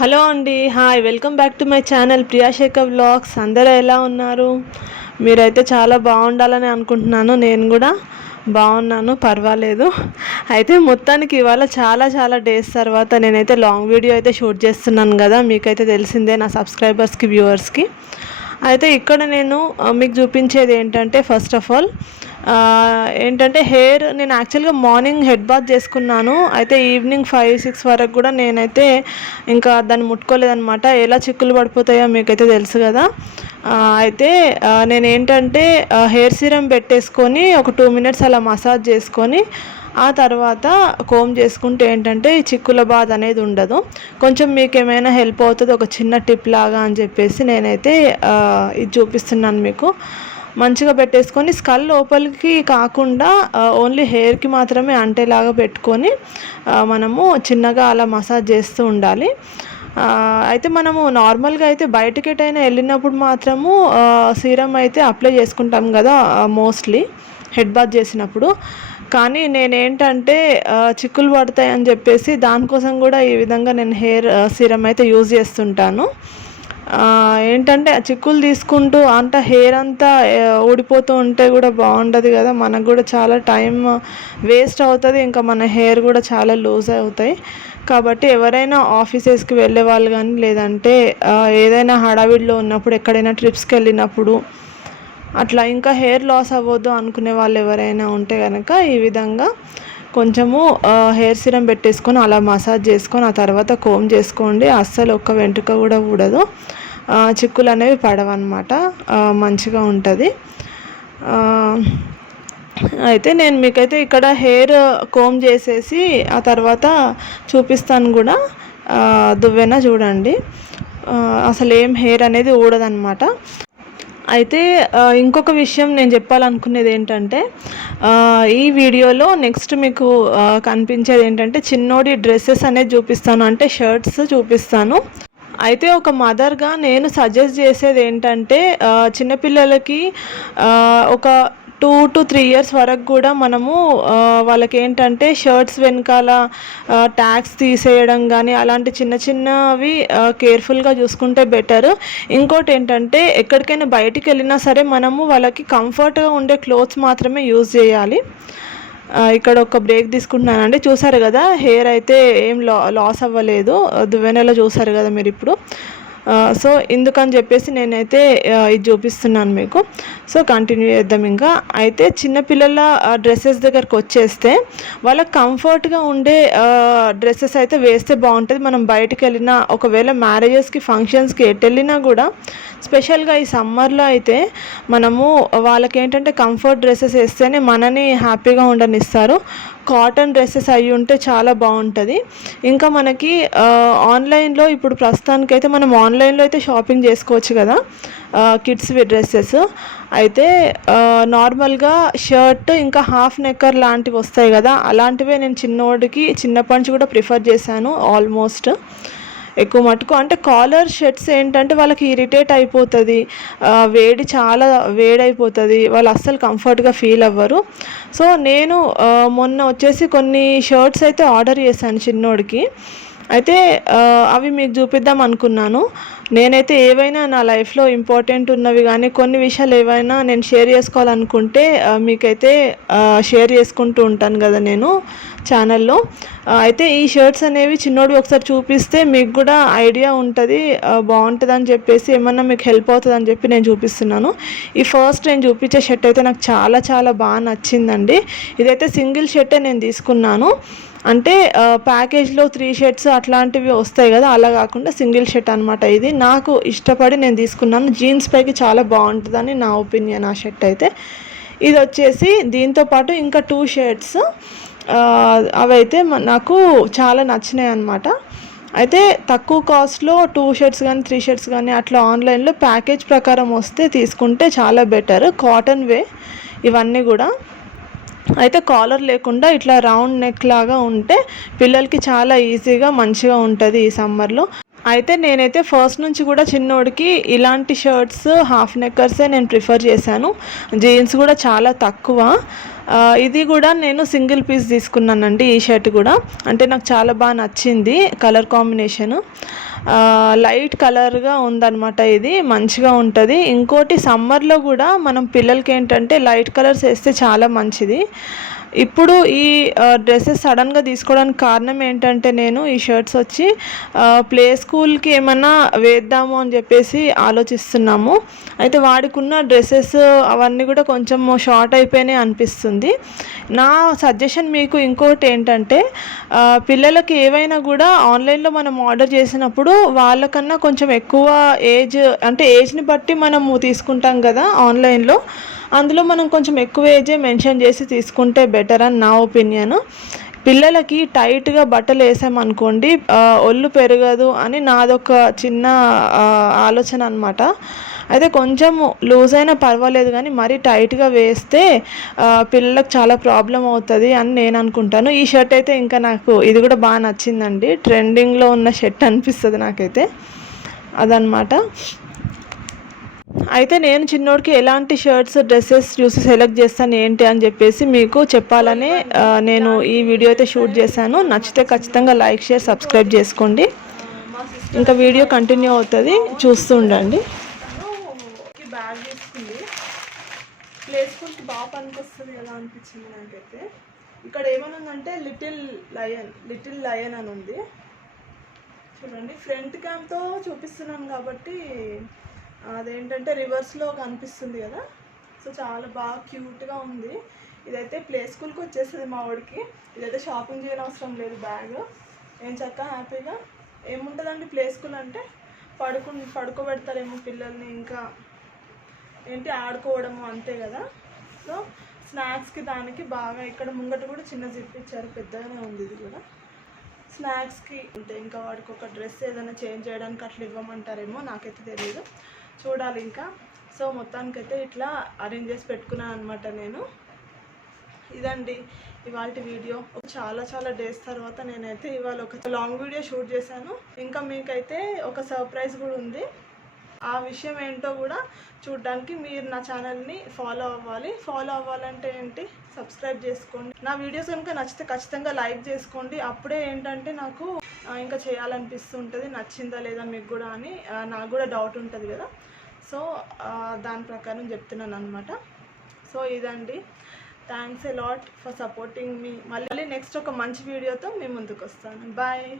Hello అండి hi. Welcome back to my channel Priyashekhar vlogs. అందరూ ఎలా ఉన్నారు? మీరైతే చాలా బాగుండాలని అనుకుంటున్నాను. నేను కూడా బాగున్నాను పర్వాలేదు. అయితే మొత్తానికి ఇవాళ చాలా చాలా డేస్ తర్వాత నేనైతే లాంగ్ వీడియో అయితే షూట్ చేస్తున్నాను కదా మీకైతే తెలిసిందే నా సబ్స్క్రైబర్స్కి వ్యూవర్స్కి అయితే ఇక్కడ నేను మీకు చూపించేది ఏంటంటే ఫస్ట్ ఆఫ్ ఆల్ ఏంటంటే హెయిర్ నేను యాక్చువల్గా మార్నింగ్ హెడ్ బాత్ చేసుకున్నాను. అయితే ఈవినింగ్ ఫైవ్ సిక్స్ వరకు కూడా నేనైతే ఇంకా దాన్ని ముట్టుకోలేదనమాట ఎలా చిక్కులు పడిపోతాయో మీకైతే తెలుసు కదా. అయితే నేను ఏంటంటే హెయిర్ సీరం పెట్టేసుకొని ఒక టూ మినిట్స్ అలా మసాజ్ చేసుకొని ఆ తర్వాత కోమ్ చేసుకుంటే ఏంటంటే ఈ చిక్కుల బాధ అనేది ఉండదు. కొంచెం మీకు ఏమైనా హెల్ప్ అవుతుంది ఒక చిన్న టిప్ లాగా అని చెప్పేసి నేనైతే ఇది చూపిస్తున్నాను మీకు. మంచిగా పెట్టేసుకొని స్కల్ లోపలికి కాకుండా ఓన్లీ హెయిర్కి మాత్రమే అంటేలాగా పెట్టుకొని మనము చిన్నగా అలా మసాజ్ చేస్తూ ఉండాలి. అయితే మనము నార్మల్గా అయితే బయటకి ఎటైనా వెళ్ళినప్పుడు మాత్రము సీరం అయితే అప్లై చేసుకుంటాం కదా మోస్ట్లీ హెడ్ బాత్ చేసినప్పుడు. కానీ నేనేంటంటే చిక్కులు పడతాయని చెప్పేసి దానికోసం కూడా ఈ విధంగా నేను హెయిర్ సీరం అయితే యూజ్ చేస్తుంటాను. ఏంటంటే ఆ చిక్కులు తీసుకుంటూ అంత హెయిర్ అంతా ఊడిపోతూ ఉంటే కూడా బాగుండదు కదా. మనకు కూడా చాలా టైం వేస్ట్ అవుతుంది. ఇంకా మన హెయిర్ కూడా చాలా లూజ్ అవుతాయి. కాబట్టి ఎవరైనా ఆఫీసెస్కి వెళ్ళే వాళ్ళు కానీ లేదంటే ఏదైనా హడావిడిలో ఉన్నప్పుడు ఎక్కడైనా ట్రిప్స్కి వెళ్ళినప్పుడు అట్లా ఇంకా హెయిర్ లాస్ అవ్వద్దు అనుకునే వాళ్ళు ఎవరైనా ఉంటే కనుక ఈ విధంగా కొంచెము హెయిర్ సిరం పెట్టేసుకొని అలా మసాజ్ చేసుకొని ఆ తర్వాత కోమ్ చేసుకోండి. అస్సలు ఒక్క వెంట్రుక కూడా ఊడదు. చిక్కులు అనేవి పడవన్నమాట. మంచిగా ఉంటుంది. అయితే నేను మీకైతే ఇక్కడ హెయిర్ కోమ్ చేసేసి ఆ తర్వాత చూపిస్తాను కూడా. దువ్వెన చూడండి. అసలు ఏం హెయిర్ అనేది ఊడదన్నమాట. అయితే ఇంకొక విషయం నేను చెప్పాలనుకునేది ఏంటంటే ఈ వీడియోలో నెక్స్ట్ మీకు కనిపించేది ఏంటంటే చిన్నోడి డ్రెస్సెస్ అనేది చూపిస్తాను. అంటే షర్ట్స్ చూపిస్తాను. అయితే ఒక మదర్గా నేను సజెస్ట్ చేసేది ఏంటంటే చిన్నపిల్లలకి ఒక టూ టు త్రీ ఇయర్స్ వరకు కూడా మనము వాళ్ళకి ఏంటంటే షర్ట్స్ వెనకాల ట్యాక్స్ తీసేయడం కానీ అలాంటి చిన్న చిన్నవి కేర్ఫుల్గా చూసుకుంటే బెటర్ ఇంకోటి ఏంటంటే ఎక్కడికైనా బయటికి వెళ్ళినా సరే మనము వాళ్ళకి కంఫర్ట్గా ఉండే క్లోత్స్ మాత్రమే యూజ్ చేయాలి. ఇక్కడ ఒక బ్రేక్ తీసుకుంటున్నానండి. చూసారు కదా హెయిర్ అయితే ఏం లా లాస్ అవ్వలేదు. దువ్వెనలో చూసారు కదా మీరు ఇప్పుడు. సో ఇందుకని చెప్పేసి నేనైతే ఇది చూపిస్తున్నాను మీకు. సో కంటిన్యూ చేద్దాం ఇంకా. అయితే చిన్నపిల్లల డ్రెస్సెస్ దగ్గరకు వచ్చేస్తే వాళ్ళకి కంఫర్ట్గా ఉండే డ్రెస్సెస్ అయితే వేస్తే బాగుంటుంది. మనం బయటకు వెళ్ళినా ఒకవేళ మ్యారేజెస్కి ఫంక్షన్స్కి ఎటు వెళ్ళినా కూడా స్పెషల్గా ఈ సమ్మర్లో అయితే మనము వాళ్ళకి ఏంటంటే కంఫర్ట్ డ్రెస్సెస్ వేస్తేనే మనని హ్యాపీగా ఉండనిస్తారు. కాటన్ డ్రెస్సెస్ అయి ఉంటే చాలా బాగుంటుంది. ఇంకా మనకి ఆన్లైన్లో ఇప్పుడు ప్రస్తుతానికైతే మనం ఆన్లైన్లో అయితే షాపింగ్ చేసుకోవచ్చు కదా కిడ్స్ డ్రెస్సెస్. అయితే నార్మల్గా షర్ట్ ఇంకా హాఫ్ నెక్కర్ లాంటివి వస్తాయి కదా అలాంటివే నేను చిన్నోడికి చిన్నప్పటి నుంచి కూడా ప్రిఫర్ చేశాను ఆల్మోస్ట్. ఎక్కువ మటుకు. అంటే కాలర్ షర్ట్స్ ఏంటంటే వాళ్ళకి ఇరిటేట్ అయిపోతుంది. వేడి చాలా వేడి అయిపోతుంది వాళ్ళు అస్సలు కంఫర్ట్గా ఫీల్ అవ్వరు. సో నేను మొన్న వచ్చేసి కొన్ని షర్ట్స్ అయితే ఆర్డర్ చేశాను చిన్నోడికి. అయితే అవి మీకు చూపిద్దాం అనుకున్నాను. నేనైతే ఏవైనా నా లైఫ్లో ఇంపార్టెంట్ ఉన్నవి కానీ కొన్ని విషయాలు ఏవైనా నేను షేర్ చేసుకోవాలనుకుంటే మీకైతే షేర్ చేసుకుంటూ ఉంటాను కదా నేను ఛానల్లో. అయితే ఈ షర్ట్స్ అనేవి చిన్నోడు ఒకసారి చూపిస్తే మీకు కూడా ఐడియా ఉంటుంది బాగుంటుంది అని చెప్పేసి ఏమన్నా మీకు హెల్ప్ అవుతుంది అని చెప్పి నేను చూపిస్తున్నాను. ఈ ఫస్ట్ నేను చూపించే షర్ట్ అయితే నాకు చాలా చాలా బాగా నచ్చిందండి. ఇదైతే సింగిల్ షర్టే నేను తీసుకున్నాను. అంటే ప్యాకేజ్లో త్రీ షర్ట్స్ అట్లాంటివి వస్తాయి కదా అలా కాకుండా సింగిల్ షర్ట్ అనమాట ఇది. నాకు ఇష్టపడి నేను తీసుకున్నాను. జీన్స్ పైకి చాలా బాగుంటుందని నా ఒపీనియన్ ఆ షర్ట్ అయితే. ఇది వచ్చేసి దీంతో పాటు ఇంకా టూ షర్ట్స్ అవైతే నాకు చాలా నచ్చినాయి అనమాట అయితే తక్కువ కాస్ట్లో టూ షర్ట్స్ కానీ త్రీ షర్ట్స్ కానీ అట్లా ఆన్లైన్లో ప్యాకేజ్ ప్రకారం వస్తే తీసుకుంటే చాలా బెటర్ కాటన్ వే ఇవన్నీ కూడా. అయితే కాలర్ లేకుండా ఇట్లా రౌండ్ నెక్ లాగా ఉంటే పిల్లలకి చాలా ఈజీగా మంచిగా ఉంటుంది ఈ సమ్మర్లో. అయితే నేనైతే ఫస్ట్ నుంచి కూడా చిన్నోడికి ఇలాంటి షర్ట్స్ హాఫ్ నెక్కర్సే నేను ప్రిఫర్ చేశాను. జీన్స్ కూడా చాలా తక్కువ. ఇది కూడా నేను సింగిల్ పీస్ తీసుకున్నానండి ఈ షర్ట్ కూడా. అంటే నాకు చాలా బాగా నచ్చింది కలర్ కాంబినేషన్. లైట్ కలర్గా ఉందన్నమాట ఇది మంచిగా ఉంటుంది. ఇంకోటి సమ్మర్లో కూడా మనం పిల్లలకి ఏంటంటే లైట్ కలర్స్ వేస్తే చాలా మంచిది. ఇప్పుడు ఈ డ్రెస్సెస్ సడన్గా తీసుకోవడానికి కారణం ఏంటంటే నేను ఈ షర్ట్స్ వచ్చి ప్లే స్కూల్కి ఏమన్నా వేద్దాము అని చెప్పేసి ఆలోచిస్తున్నాము. అయితే వాడికున్న డ్రెస్సెస్ అవన్నీ కూడా కొంచెం షార్ట్ అయిపోయినాయి అనిపిస్తుంది. నా సజెషన్ మీకు ఇంకోటి ఏంటంటే పిల్లలకి ఏవైనా కూడా ఆన్లైన్లో మనం ఆర్డర్ చేసినప్పుడు వాళ్ళకన్నా కొంచెం ఎక్కువ ఏజ్ అంటే ఏజ్ని బట్టి మనము తీసుకుంటాం కదా ఆన్లైన్లో అందులో మనం కొంచెం ఎక్కువ ఏజే మెన్షన్ చేసి తీసుకుంటే బెటర్ అని నా ఒపీనియన్. పిల్లలకి టైట్గా బట్టలు వేసామనుకోండి ఒళ్ళు పెరగదు అని నాదొక చిన్న ఆలోచన అనమాట అయితే కొంచెం లూజ్ అయినా పర్వాలేదు కానీ మరీ టైట్గా వేస్తే పిల్లలకు చాలా ప్రాబ్లం అవుతుంది అని నేను అనుకుంటాను. ఈ షర్ట్ అయితే ఇంకా నాకు ఇది కూడా బాగా నచ్చిందండి. ట్రెండింగ్లో ఉన్న షర్ట్ అనిపిస్తుంది నాకైతే. అదనమాట అయితే నేను చిన్నోడికి ఎలాంటి షర్ట్స్ డ్రెస్సెస్ చూసి సెలెక్ట్ చేస్తాను ఏంటి అని చెప్పేసి మీకు చెప్పాలని నేను ఈ వీడియో అయితే షూట్ చేశాను. నచ్చితే ఖచ్చితంగా లైక్ షేర్ సబ్స్క్రైబ్ చేసుకోండి. ఇంకా వీడియో కంటిన్యూ అవుతుంది. చూస్తూ ఉండండి. బ్యాగ్ తీసుకుంది. వేసుకుంటే బాగా పనికొస్తుంది కదా అనిపించింది నాకైతే. ఇక్కడ ఏమనుందంటే లిటిల్ లయన్ లిటిల్ లయన్ అని ఉంది. చూడండి ఫ్రంట్ క్యామ్తో చూపిస్తున్నాను కాబట్టి అదేంటంటే రివర్స్లో కనిపిస్తుంది కదా. సో చాలా బాగా క్యూట్గా ఉంది. ఇదైతే ప్లే స్కూల్కి వచ్చేస్తుంది మా వాడికి. ఇదైతే షాపింగ్ చేయని అవసరం లేదు బ్యాగ్ ఏం చక్క హ్యాపీగా? ఏముంటుందండి ప్లే స్కూల్ అంటే? పడుకు పడుకోబెడతారేమో పిల్లల్ని ఇంకా. ఏంటి ఆడుకోవడము అంతే కదా. సో స్నాక్స్కి దానికి బాగా ఇక్కడ ముంగట కూడా చిన్న జిప్ ఇచ్చారు. పెద్దగానే ఉంది ఇది కూడా. స్నాక్స్కి అంటే ఇంకా వాడికి ఒక డ్రెస్ ఏదైనా చేంజ్ చేయడానికి అట్లా ఇవ్వమంటారేమో నాకైతే తెలియదు చూడాలి ఇంకా. సో మొత్తానికైతే ఇట్లా అరేంజ్ చేసి పెట్టుకున్నాను అనమాట నేను. ఇదండి ఇవాళ వీడియో. చాలా చాలా డేస్ తర్వాత నేనైతే ఇవాళ ఒక లాంగ్ వీడియో షూట్ చేశాను. ఇంకా మీకైతే ఒక సర్ప్రైజ్ కూడా ఉంది. ఆ విషయం ఏంటో కూడా చూడడానికి మీరు నా ఛానల్ని ఫాలో అవ్వాలి. ఫాలో అవ్వాలంటే ఏంటి? సబ్స్క్రైబ్ చేసుకోండి. నా వీడియోస్ కనుక నచ్చితే ఖచ్చితంగా లైక్ చేసుకోండి. అప్పుడే ఏంటంటే నాకు ఇంకా చేయాలనిపిస్తుంటుంది నచ్చిందా లేదా మీకు కూడా అని నాకు కూడా డౌట్ ఉంటుంది కదా. సో దాని ప్రకారం చెప్తున్నాను అనమాట సో ఇదండి. Thanks a lot for supporting మీ మళ్ళీ నెక్స్ట్ ఒక మంచి వీడియోతో మేము ముందుకు వస్తాను. బాయ్